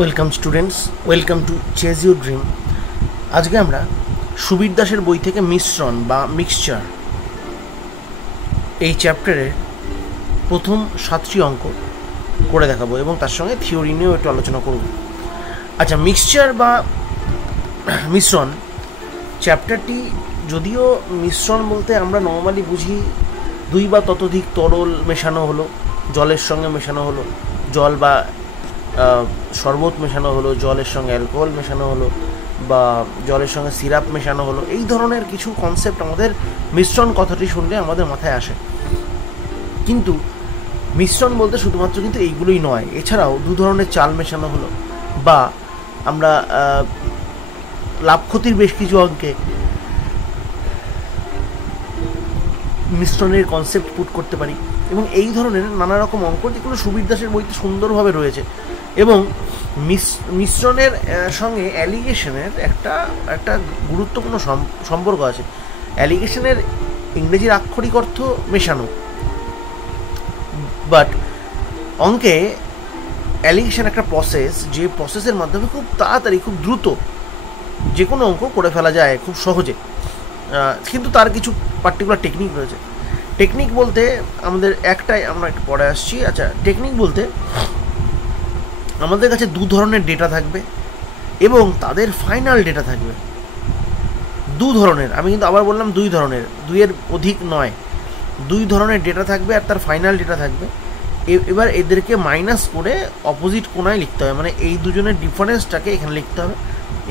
Welcome students, welcome to chase your dream. আজকে আমরা সুবীর দাসের বই থেকে মিশ্রণ বা মিক্সচার এই চ্যাপ্টারের প্রথম 7টি অঙ্ক করে দেখাবো এবং তার সঙ্গে থিওরি নিয়েও একটু আলোচনা করব। আচ্ছা, মিক্সচার বা মিশ্রণ চ্যাপ্টারটি, যদিও মিশ্রণ বলতে আমরা নর্মালি বুঝি দুই বা ততোধিক তরল মেশানো হলো, জলের সঙ্গে মেশানো হলো, জল বা শরবত মেশানো হলো, জলের সঙ্গে অ্যালকোহল মেশানো হলো, বা জলের সঙ্গে সিরাপ মেশানো হলো, এই ধরনের কিছু কনসেপ্ট আমাদের মিশ্রণ কথাটি শুনলে আমাদের মাথায় আসে। কিন্তু মিশ্রণ বলতে শুধুমাত্র কিন্তু এইগুলোই নয়, এছাড়াও দু ধরনের চাল মেশানো হলো, বা আমরা লাভ ক্ষতির বেশ কিছু অঙ্কে মিশ্রণের কনসেপ্ট পুট করতে পারি, এবং এই ধরনের নানা রকম অঙ্ক যেগুলো সুবীর দাসের বইতে সুন্দরভাবে রয়েছে। এবং মিশ্রণের সঙ্গে অ্যালিগেশনের একটা গুরুত্বপূর্ণ সম্পর্ক আছে। অ্যালিগেশনের ইংরেজির আক্ষরিক অর্থ মেশানো, বাট অঙ্কে অ্যালিগেশন একটা প্রসেস, যে প্রসেসের মাধ্যমে খুব তাড়াতাড়ি, খুব দ্রুত যে কোনো অঙ্ক করে ফেলা যায় খুব সহজে। কিন্তু তার কিছু পার্টিকুলার টেকনিক রয়েছে। টেকনিক বলতে আমাদের একটাই, আমরা একটু পরে আসছি। আচ্ছা, টেকনিক বলতে আমাদের কাছে দু ধরনের ডেটা থাকবে এবং তাদের ফাইনাল ডেটা থাকবে দু ধরনের। আমি কিন্তু আবার বললাম দুই ধরনের, দুইয়ের অধিক নয়। দুই ধরনের ডেটা থাকবে আর তার ফাইনাল ডেটা থাকবে। এবার এদেরকে মাইনাস করে অপোজিট কোণায় লিখতে হবে, মানে এই দুজনের ডিফারেন্সটাকে এখানে লিখতে হবে,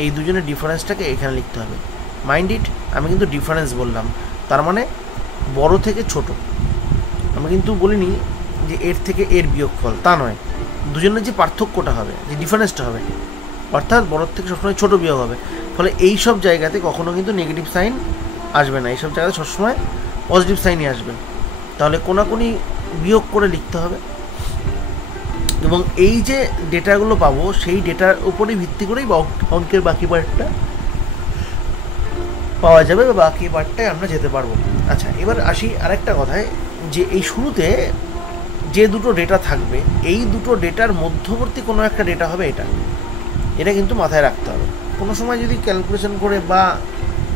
এই দুজনের ডিফারেন্সটাকে এখানে লিখতে হবে। মাইন্ড ইট, আমি কিন্তু ডিফারেন্স বললাম, তার মানে বড় থেকে ছোট। আমি কিন্তু বলিনি যে এর থেকে এর বিয়োগফল, তা নয়, দুজনের যে পার্থক্যটা হবে, যে ডিফারেন্সটা হবে, অর্থাৎ বড়োর থেকে সবসময় ছোটো বিয়োগ হবে। ফলে এই সব জায়গাতে কখনো কিন্তু নেগেটিভ সাইন আসবে না, এইসব জায়গাতে সবসময় পজিটিভ সাইনই আসবে। তাহলে কোনাকুনি বিয়োগ করে লিখতে হবে, এবং এই যে ডেটাগুলো পাবো সেই ডেটার উপরেই ভিত্তি করেই অঙ্কের বাকি পার্টটা পাওয়া যাবে, বা বাকি পার্টটায় আমরা যেতে পারবো। আচ্ছা, এবার আসি আরেকটা কথায়, যে এই শুরুতে যে দুটো ডেটা থাকবে, এই দুটো ডেটার মধ্যবর্তী কোনো একটা ডেটা হবে এটা কিন্তু মাথায় রাখতে হবে। কোনো সময় যদি ক্যালকুলেশন করে বা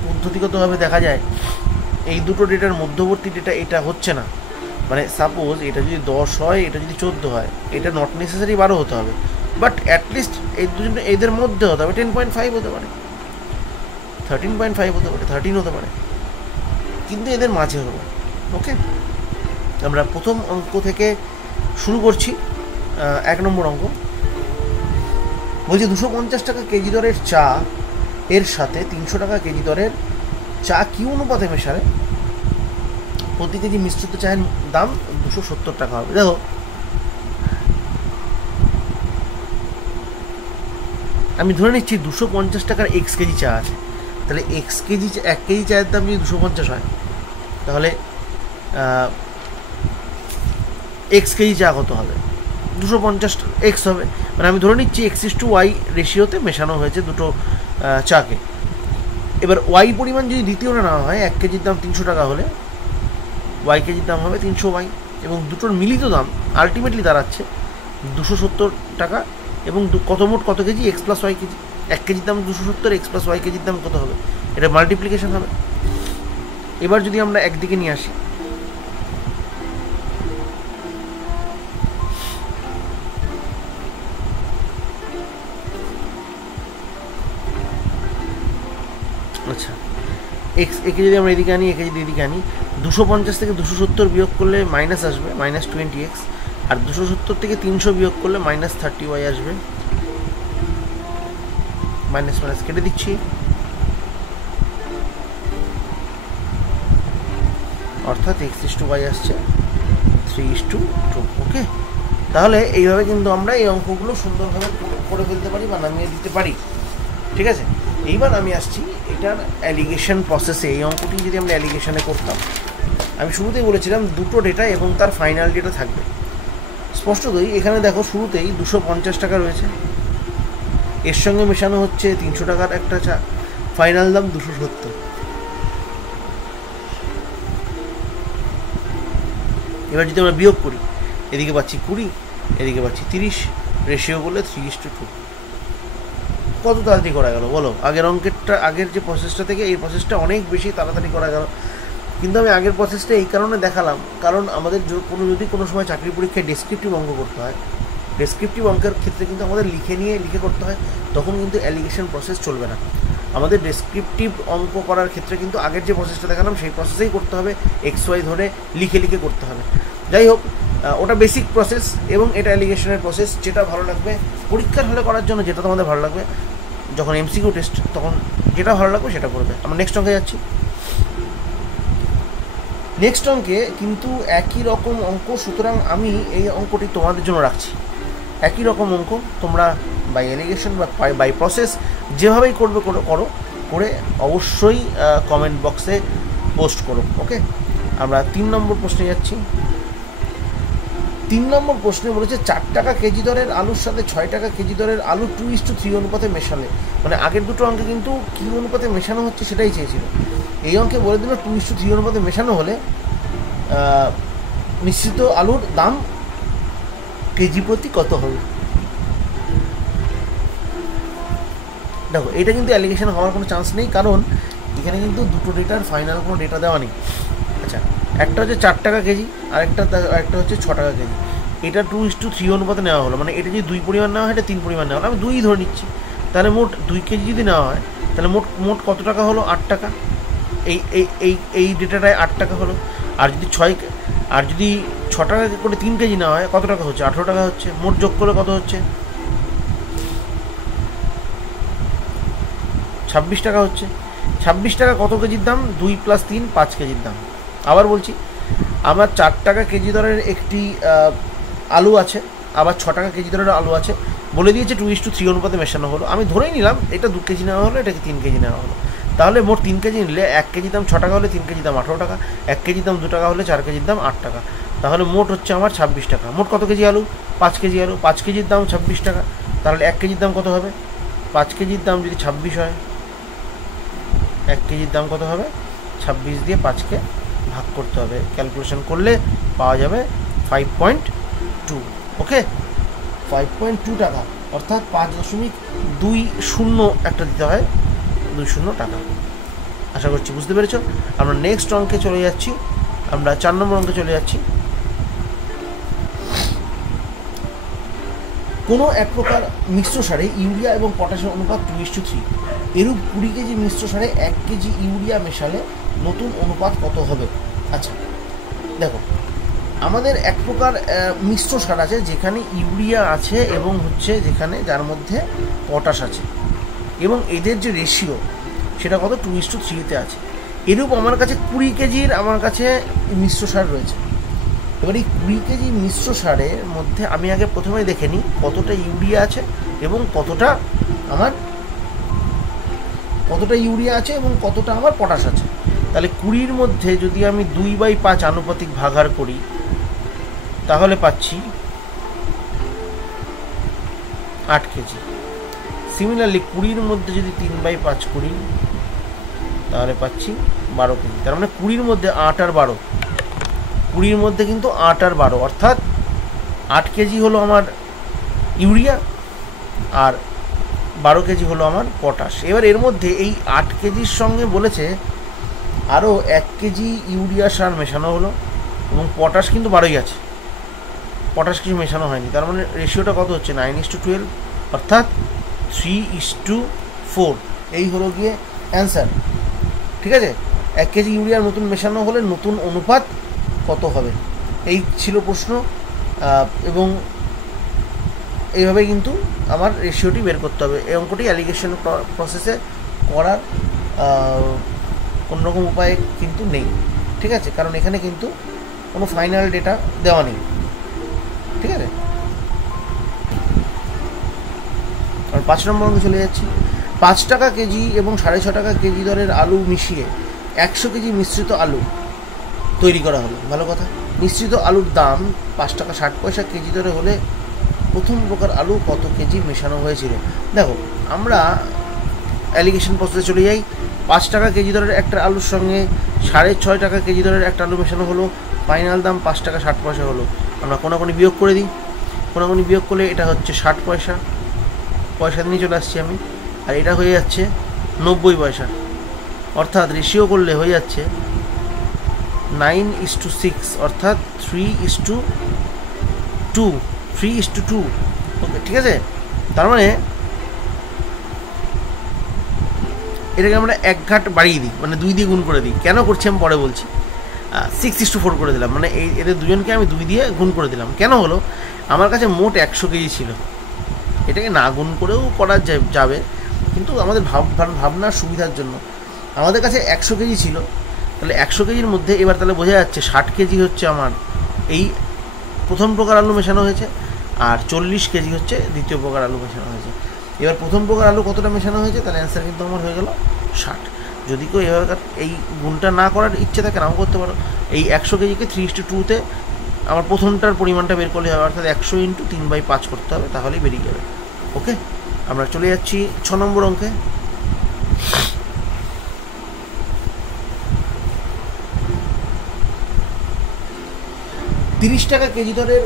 পদ্ধতিগতভাবে দেখা যায় এই দুটো ডেটার মধ্যবর্তী ডেটা এটা হচ্ছে না, মানে সাপোজ এটা যদি 10 হয়, এটা যদি 14 হয়, এটা নট নেসেসারি 12 হতে হবে, বাট অ্যাটলিস্ট এই দুজন এদের মধ্যে হতে হবে। 10.5 হতে পারে, 13.5 হতে পারে, 13 হতে পারে, কিন্তু এদের মাঝে হবে। ওকে, আমরা প্রথম অঙ্ক থেকে শুরু করছি। 1 নম্বর অঙ্ক বলছি 250 টাকা কেজি দরের চা এর সাথে 300 টাকা কেজি দরের চা কি অনুপাতে মেশালে প্রতি কেজি মিশ্রিত চায়ের দাম 270 টাকা হবে। দেখো, আমি ধরে নিচ্ছি 250 টাকার এক্স কেজি চা আছে, তাহলে এক্স কেজি 1 কেজি চায়ের দাম যদি 250 হয়, তাহলে এক্স কেজি চা কত হবে? 250 এক্স হবে। মানে আমি ধরে নিচ্ছি x:y রেশিওতে মেশানো হয়েছে দুটো চাকে। এবার ওয়াই পরিমাণ যদি দ্বিতীয়টা নেওয়া হয়, 1 কেজির দাম 300 টাকা হলে ওয়াই কেজির দাম হবে 300y, এবং দুটোর মিলিত দাম আলটিমেটলি দাঁড়াচ্ছে 270 টাকা। এবং কত কেজি? x+y KG. 1 কেজির দাম 270, x+y কেজির দাম কত হবে? এটা মাল্টিপ্লিকেশন হবে। এবার যদি আমরা একদিকে নিয়ে আসি, আচ্ছা, একে যদি আমরা এদিকে আনি, একে যদি এদিকে আনি, 250 থেকে 270 বিয়োগ করলে মাইনাস আসবে, -20x, আর 270 থেকে 300 বিয়োগ করলে -30y আসবে। মাইনাস কেটে দিচ্ছি, অর্থাৎ x:y আসছে 3:2। ওকে, তাহলে এইভাবে কিন্তু আমরা এই অঙ্কগুলো সুন্দরভাবে করে ফেলতে পারি বা নামিয়ে দিতে পারি। ঠিক আছে, এইবার আমি আসছি এটার অ্যালিগেশন প্রসেসে। এই অঙ্কটি যদি আমরা অ্যালিগেশনে করতাম, আমি শুরুতেই বলেছিলাম দুটো ডেটা এবং তার ফাইনাল ডেটা থাকবে। স্পষ্টতই এখানে দেখো, শুরুতেই 250 টাকা রয়েছে, এর সঙ্গে মেশানো হচ্ছে 300 টাকার একটা চা, ফাইনাল দাম 270। এবার যদি আমরা বিয়োগ করি, এদিকে পাচ্ছি 20, এদিকে পাচ্ছি 30, রেশিও করলে 3:2। কত তাড়াতাড়ি করা গেল বলো? আগের যে প্রসেসটা থেকে এই প্রসেসটা অনেক বেশি তাড়াতাড়ি করা গেল। কিন্তু আমি আগের প্রসেসটা এই কারণে দেখালাম, কারণ আমাদের যদি কোনো সময় চাকরি পরীক্ষায় ডেসক্রিপটিভ অঙ্ক করতে হয়, ডেসক্রিপটিভ অঙ্কের ক্ষেত্রে কিন্তু আমাদের লিখে করতে হয়, তখন কিন্তু অ্যালিগেশন প্রসেস চলবে না। আমাদের ডেসক্রিপটিভ অঙ্ক করার ক্ষেত্রে কিন্তু আগের যে প্রসেসটা দেখালাম সেই প্রসেসেই করতে হবে, XY ধরে লিখে করতে হবে। যাই হোক, ওটা বেসিক প্রসেস এবং এটা অ্যালিগেশনের প্রসেস। যেটা ভালো লাগবে পরীক্ষার হলে করার জন্য, যেটা তোমাদের ভালো লাগবে, যখন MCQ টেস্ট তখন যেটা ভালো লাগবে সেটা করবে। আমরা নেক্সট অঙ্কে যাচ্ছি। নেক্সট অঙ্কে কিন্তু একই রকম অঙ্ক, সুতরাং আমি এই অঙ্কটি তোমাদের জন্য রাখছি। একই রকম অঙ্ক, তোমরা বাই অ্যালিগেশন বা বাই প্রসেস যেভাবেই করে অবশ্যই কমেন্ট বক্সে পোস্ট করো। ওকে, আমরা 3 নম্বর প্রশ্নে যাচ্ছি। 3 নম্বর প্রশ্নে বলেছে 4 টাকা কেজি দরের আলুর সাথে 6 টাকা কেজি দরের আলু 2:3 অনুপাতে মেশালে, মানে আগের দুটো অঙ্কে কিন্তু কী অনুপাতে মেশানো হচ্ছে সেটাই চেয়েছিল। এই অঙ্কে বলে দিল 2:3 অনুপাতে মেশানো হলে মিশ্রিত আলুর দাম কেজি প্রতি কত হবে। দেখো, এটা কিন্তু অ্যালিগেশন হওয়ার কোনো চান্স নেই, কারণ এখানে কিন্তু দুটো ডেটার ফাইনাল কোনো ডেটা দেওয়া নেই। আচ্ছা, একটা হচ্ছে 4 টাকা কেজি, আরেকটা হচ্ছে 6 টাকা কেজি। এটা 2:3 অনুপাতে নেওয়া হলো, মানে এটা যদি 2 পরিমাণ নেওয়া হয়, এটা 3 পরিমাণ নেওয়া হলো, আমি 2ই ধরে নিচ্ছি। তাহলে মোট 2 কেজি যদি নেওয়া হয়, তাহলে মোট কত টাকা হলো? 8 টাকা। এই ডেটাটায় 8 টাকা হলো। আর যদি 6 টাকা করে 3 কেজি নেওয়া হয়, কত টাকা হচ্ছে? 18 টাকা হচ্ছে। মোট যোগ করলে কত হচ্ছে? 26 টাকা হচ্ছে। 26 টাকা কত কেজির দাম? 2 + 3 5 কেজির দাম। আবার বলছি, আমার 4 টাকা কেজি দরের একটি আলু আছে, আবার 6 টাকা কেজি দরের আলু আছে। বলে দিয়েছে 2:3 অনুপাতে মেশানো হলো। আমি ধরেই নিলাম এটা 2 কেজি নেওয়া হলো, এটাকে 3 কেজি নেওয়া হলো। তাহলে মোট 3 কেজি নিলে 1 কেজি দাম 6 টাকা হলে 3 কেজি দাম 18 টাকা, 1 কেজি দাম 2 টাকা হলে 4 কেজির দাম 8 টাকা। তাহলে মোট হচ্ছে আমার 26 টাকা। মোট কত কেজি আলু? 5 কেজি আলু। 5 কেজির দাম 26 টাকা। তাহলে 1 কেজির দাম কত হবে? 5 কেজির দাম যদি 26 হয়, 1 কেজির দাম কত হবে? 26 দিয়ে 5কে ভাগ করতে হবে। ক্যালকুলেশন করলে পাওয়া যাবে 5.2। ওকে, 5.2 টাকা, অর্থাৎ 5.20 একটা দিতে হয়, 20 টাকা। আশা করছি বুঝতে পেরেছ। আমরা নেক্সট অঙ্কে চলে যাচ্ছি। আমরা 4 নম্বর অঙ্কে চলে যাচ্ছি। কোনো এক প্রকার মিশ্র সারে ইউরিয়া এবং পটাশের অনুপাত 2:3। এরূপ 20 কেজি মিশ্র সারে 1 কেজি ইউরিয়া মেশালে নতুন অনুপাত কত হবে? আচ্ছা, দেখো, আমাদের এক প্রকার মিশ্র সার আছে যেখানে ইউরিয়া আছে এবং যেখানে যার মধ্যে পটাশ আছে, এবং এদের যে রেশিও সেটা কত? 2:3 আছে। এরূপ আমার কাছে 20 কেজির মিশ্র সার রয়েছে। এবার এই 20 কেজি মিশ্র সারের মধ্যে আমি আগে প্রথমে দেখে নিই কতটা ইউরিয়া আছে এবং কতটা ইউরিয়া আছে এবং কতটা আমার পটাশ আছে। তাহলে 20-র মধ্যে যদি আমি 2/5 আনুপাতিক ভাগাড় করি, তাহলে পাচ্ছি 8 কেজি। সিমিলারলি 20-র মধ্যে যদি 3/5 করি, তাহলে পাচ্ছি 12 কেজি। তার মানে 20-র মধ্যে 8 আর 12, 20-র মধ্যে কিন্তু 8 আর 12, অর্থাৎ 8 কেজি হলো আমার ইউরিয়া আর 12 কেজি হলো আমার পটাশ। এবার এর মধ্যে এই 8 কেজির সঙ্গে বলেছে আরও 1 কেজি ইউরিয়া সার মেশানো হলো, এবং পটাশ কিন্তু 12ই আছে, পটাশ কিছু মেশানো হয়নি। তার মানে রেশিওটা কত হচ্ছে? 9:12, অর্থাৎ 3:4। এই হলো গিয়ে অ্যান্সার। ঠিক আছে, 1 কেজি ইউরিয়ার নতুন মেশানো হলে নতুন অনুপাত কত হবে, এই ছিল প্রশ্ন। এবং এইভাবে কিন্তু আমার রেশিওটি বের করতে হবে। এই অঙ্কটি অ্যালিগেশন প্রসেসে করার কোনো রকম উপায় কিন্তু নেই। ঠিক আছে, কারণ এখানে কিন্তু কোনো ফাইনাল ডেটা দেওয়া নেই। ঠিক আছে, আর 5 নম্বর অঙ্কে চলে যাচ্ছি। 5 টাকা কেজি এবং 6.5 টাকা কেজি দরের আলু মিশিয়ে 100 কেজি মিশ্রিত আলু তৈরি করা হলো। ভালো কথা। মিশ্রিত আলুর দাম 5 টাকা 60 পয়সা কেজি দরে হলে প্রথম প্রকার আলু কত কেজি মেশানো হয়েছিল? দেখো, আমরা অ্যালিগেশন প্রসেসে চলে যাই। 5 টাকা কেজি দরের একটা আলুর সঙ্গে 6.5 টাকা কেজি দরের একটা আলু মেশানো হলো, ফাইনাল দাম 5 টাকা 60 পয়সা হলো। আমরা কোনাকুনি বিয়োগ করে দিই। কোনাকুনি বিয়োগ করলে এটা হচ্ছে 60 পয়সা, পয়সা নিয়ে চলে আসছি আমি। আর এটা হয়ে যাচ্ছে 90 পয়সা, অর্থাৎ রেশিও করলে হয়ে যাচ্ছে 9:6, অর্থাৎ 3:2। ওকে, ঠিক আছে। তার মানে এটাকে আমরা এক ঘাট বাড়িয়ে দিই, মানে 2 দিয়ে গুণ করে দিই। কেন করছি আমি পরে বলছি। 6:4 করে দিলাম, মানে এদের দুজনকে আমি 2 দিয়ে গুণ করে দিলাম। কেন হলো, আমার কাছে মোট 100 কেজি ছিল। এটাকে না গুণ করেও করা যাবে, কিন্তু আমাদের ভাবনার সুবিধার জন্য আমাদের কাছে 100 কেজি ছিল। তাহলে 100 কেজির মধ্যে এবার তাহলে বোঝা যাচ্ছে 60 কেজি হচ্ছে আমার এই প্রথম প্রকার আলু মেশানো হয়েছে, আর 40 কেজি হচ্ছে দ্বিতীয় প্রকার আলু মেশানো হয়েছে। এবার প্রথম প্রকার আলু কতটা মেশানো হয়েছে, তাহলে অ্যান্সার কিন্তু আমার হয়ে গেল 60। যদি কেউ এবার এই গুণটা না করার ইচ্ছে থাকে নাও করতে পারো। এই 100 কেজিকে 3:2-তে আমার প্রথমটার পরিমাণটা বের করলে হবে, অর্থাৎ 100 × 3/5 করতে হবে, তাহলেই বেরিয়ে যাবে। ওকে, আমরা চলে যাচ্ছি 6 নম্বর অঙ্কে। $30 কেজি দরের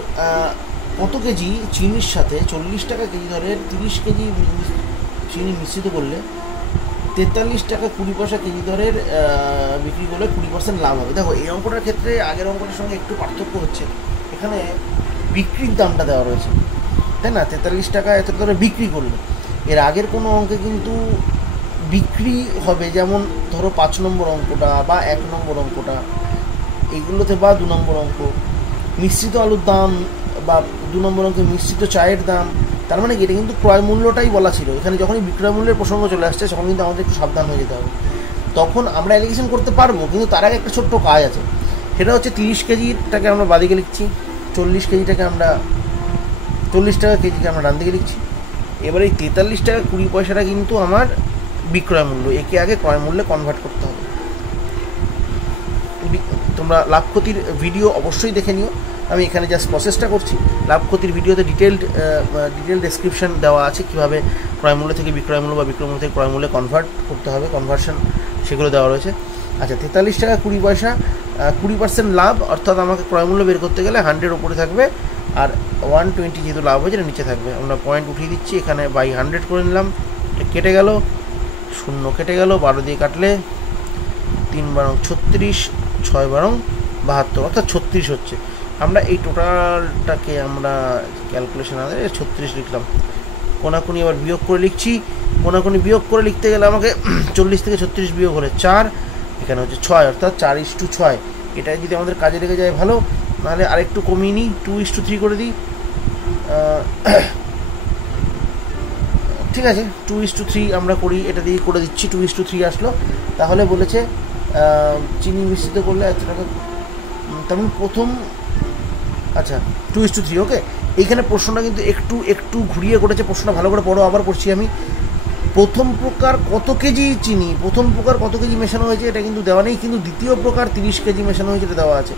কত কেজি চিনির সাথে 40 টাকা কেজি দরের 30 কেজি চিনি মিশ্রিত করলে 43 টাকা 20 পয়সা কেজি দরের বিক্রি করলে 20% লাভ হবে। দেখো, এই অঙ্কটার ক্ষেত্রে আগের অঙ্কটার সঙ্গে একটু পার্থক্য হচ্ছে, এখানে বিক্রির দামটা দেওয়া রয়েছে, তাই না? 43 টাকা এত দরে বিক্রি করলো। এর আগের কোনো অঙ্কে কিন্তু বিক্রি হবে, যেমন ধরো 5 নম্বর অঙ্কটা বা 1 নম্বর অঙ্কটা, এগুলোতে বা 2 নম্বর অঙ্ক মিশ্রিত আলুর দাম, বা 2 নম্বর অঙ্কে মিশ্রিত চায়ের দাম। তার মানে কি, এটা কিন্তু ক্রয় মূল্যটাই বলা ছিল। এখানে যখনই বিক্রয় মূল্যের প্রসঙ্গ চলে আসছে, তখন কিন্তু আমাদের একটু সাবধান হয়ে যেতে হবে। তখন আমরা অ্যালিগেশন করতে পারবো, কিন্তু তার আগে একটা ছোট্ট কাজ আছে। সেটা হচ্ছে 30 কেজিটাকে আমরা বাদিকে লিখছি, 40 কেজিটাকে আমরা 40 টাকা কেজিকে আমরা ডান দিকে লিখছি। এবার এই 43 টাকা 20 পয়সাটা কিন্তু আমার বিক্রয় মূল্য, একে আগে ক্রয় মূল্যে কনভার্ট করতে হবে। তোমরা লাভ ক্ষতির ভিডিও অবশ্যই দেখে নিও, আমি এখানে জাস্ট প্রসেসটা করছি। লাভ ক্ষতির ভিডিওতে ডিটেল ডেসক্রিপশন দেওয়া আছে, কীভাবে ক্রয় মূল্য থেকে বিক্রয় মূল্য বা বিক্রয় মূল্য থেকে ক্রয় মূল্যে কনভার্ট করতে হবে, কনভার্সন সেগুলো দেওয়া রয়েছে। আচ্ছা, 43 টাকা 20 পয়সা, 20% লাভ, অর্থাৎ আমাকে ক্রয় মূল্য বের করতে গেলে 100 ওপরে থাকবে, আর 120 যেহেতু লাভ হয়েছে নিচে থাকবে। আমরা পয়েন্ট উঠিয়ে দিচ্ছি, এখানে বাই 100 করে নিলাম, কেটে গেল, 0 কেটে গেল, 12 দিয়ে কাটলে 3 বারং 36, 6 বারং 72, অর্থাৎ 36 হচ্ছে। আমরা এই টোটালটাকে আমরা ক্যালকুলেশন আগে 36 লিখলাম, কোনাকুনি আবার বিয়োগ করে লিখছি। কোনাকুনি বিয়োগ করে লিখতে গেলে আমাকে 40 থেকে 36 বিয়োগ হলে 4, এখানে হচ্ছে 6, অর্থাৎ 4:6। এটাই যদি আমাদের কাজে লেগে যায় ভালো, নাহলে আরেকটু কমিয়ে নিই, 2:3 করে দিই। ঠিক আছে, 2:3 আমরা করি, এটা দিয়ে করে দিচ্ছি। 2:3 আসলো, তাহলে বলেছে চিনি মিশ্রিত করলে এত টাকা, তেমন প্রথম, আচ্ছা 2:3। ওকে, এইখানে প্রশ্নটা কিন্তু একটু ঘুরিয়ে করেছে, প্রশ্নটা ভালো করে পড়ো, আবার পড়ছি আমি। প্রথম প্রকার কত কেজি চিনি, প্রথম প্রকার কত কেজি মেশানো হয়েছে এটা কিন্তু দেওয়া নেই, কিন্তু দ্বিতীয় প্রকার 30 কেজি মেশানো হয়েছে এটা দেওয়া আছে।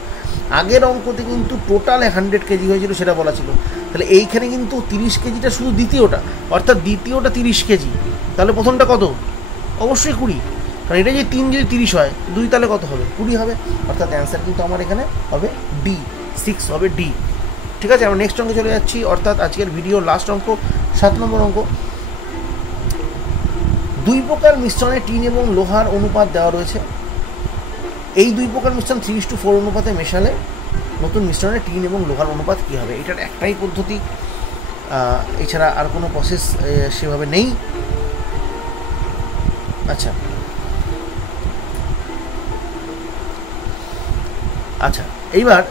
আগের অঙ্কতে কিন্তু টোটাল 100 কেজি হয়েছিল সেটা বলা ছিল। তাহলে এইখানে কিন্তু 30 কেজিটা শুধু দ্বিতীয়টা, অর্থাৎ দ্বিতীয়টা 30 কেজি, তাহলে প্রথমটা কত? অবশ্যই 20, কারণ এটা যে 3 যদি 30 হয়, 2 তাহলে কত হবে? 20 হবে, অর্থাৎ অ্যান্সার কিন্তু আমার এখানে হবে ডি, 6 হবে ডি। ঠিক আছে, আমরা নেক্সট অঙ্কে চলে যাচ্ছি, অর্থাৎ আজকের ভিডিও লাস্ট অঙ্ক, 7 নম্বর অঙ্ক। 2 প্রকার মিশ্রণে টিন এবং লোহার অনুপাত দেওয়া রয়েছে। এই 2 প্রকার মিশ্রণ 3:4 অনুপাতে মেশালে নতুন মিশ্রণে টিন এবং লোহার অনুপাত কী হবে? এটার একটাই পদ্ধতি, এছাড়া আর কোনো প্রসেস সেভাবে নেই। আচ্ছা আচ্ছা এইবার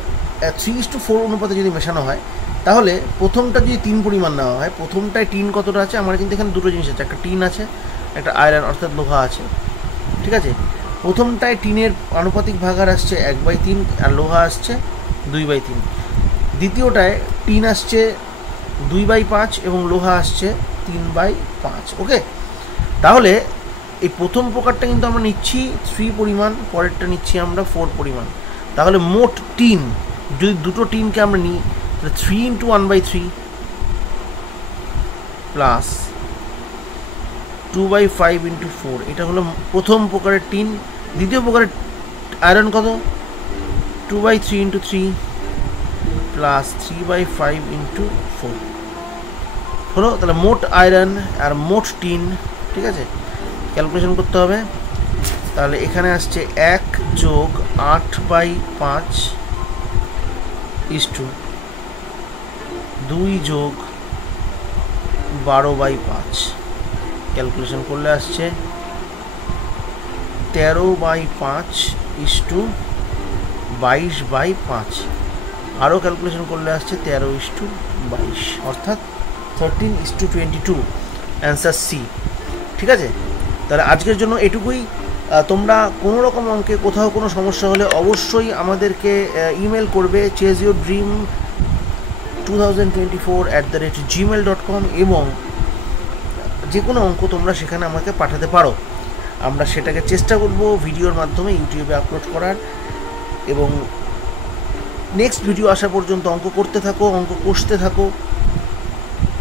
3:4 অনুপাতে যদি মেশানো হয়, তাহলে প্রথমটা যদি 3 পরিমাণ নেওয়া হয়, প্রথমটায় টিন কতটা আছে? আমার কিন্তু এখানে দুটো জিনিস আছে, একটা টিন আছে, একটা আয়রন অর্থাৎ লোহা আছে। ঠিক আছে, প্রথমটায় টিনের আনুপাতিক ভাগার আসছে 1/3 আর লোহা আসছে 2/3। দ্বিতীয়টায় টিন আসছে 2/5 এবং লোহা আসছে 3/5। ওকে, তাহলে এই প্রথম প্রকারটা কিন্তু আমরা নিচ্ছি 3 পরিমাণ, পরেরটা নিচ্ছি আমরা 4 পরিমাণ। তাহলে মোট টিন, যদি দুটো টিনকে আমরা নিই, তাহলে 3 × 1/3 প্লাস 2/5 × 4, এটা হলো প্রথম প্রকারের টিন। দ্বিতীয় প্রকারের আয়রন কত? 2/3 × 3 প্লাস 3/5 × 4 হলো। তাহলে মোট আয়রন আর মোট টিন ঠিক আছে, ক্যালকুলেশন করতে হবে। তাহলে এখানে আসছে 1 যোগ 8/5 ইস্টু 2 যোগ 12/5, ক্যালকুলেশন করলে আসছে 13/5 ইস্টু 22/5, আরও ক্যালকুলেশন করলে আসছে 13:22, অর্থাৎ 13:22, অ্যান্সার সি। ঠিক আছে, তাহলে আজকের জন্য এটুকুই। তোমরা কোনো রকম অঙ্কে কোথাও কোনো সমস্যা হলে অবশ্যই আমাদেরকে ইমেল করবে chaseyourdream2024@gmail.com, এবং যে কোনো অঙ্ক তোমরা সেখানে আমাকে পাঠাতে পারো। আমরা সেটাকে চেষ্টা করব ভিডিওর মাধ্যমে ইউটিউবে আপলোড করার। এবং নেক্সট ভিডিও আসা পর্যন্ত অঙ্ক করতে থাকো, অঙ্ক কষতে থাকো।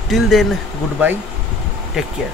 Till then, good bye, take care.